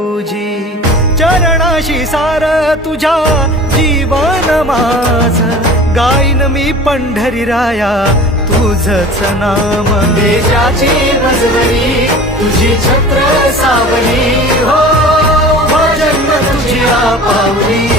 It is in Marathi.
तुझी चरणाशी सार तुझ्या जीवन माझ गाईन मी पंढरी राया तुझच नाम देशाची मजवरी तुझी छत्र सावली हो जन्म तुझी पावली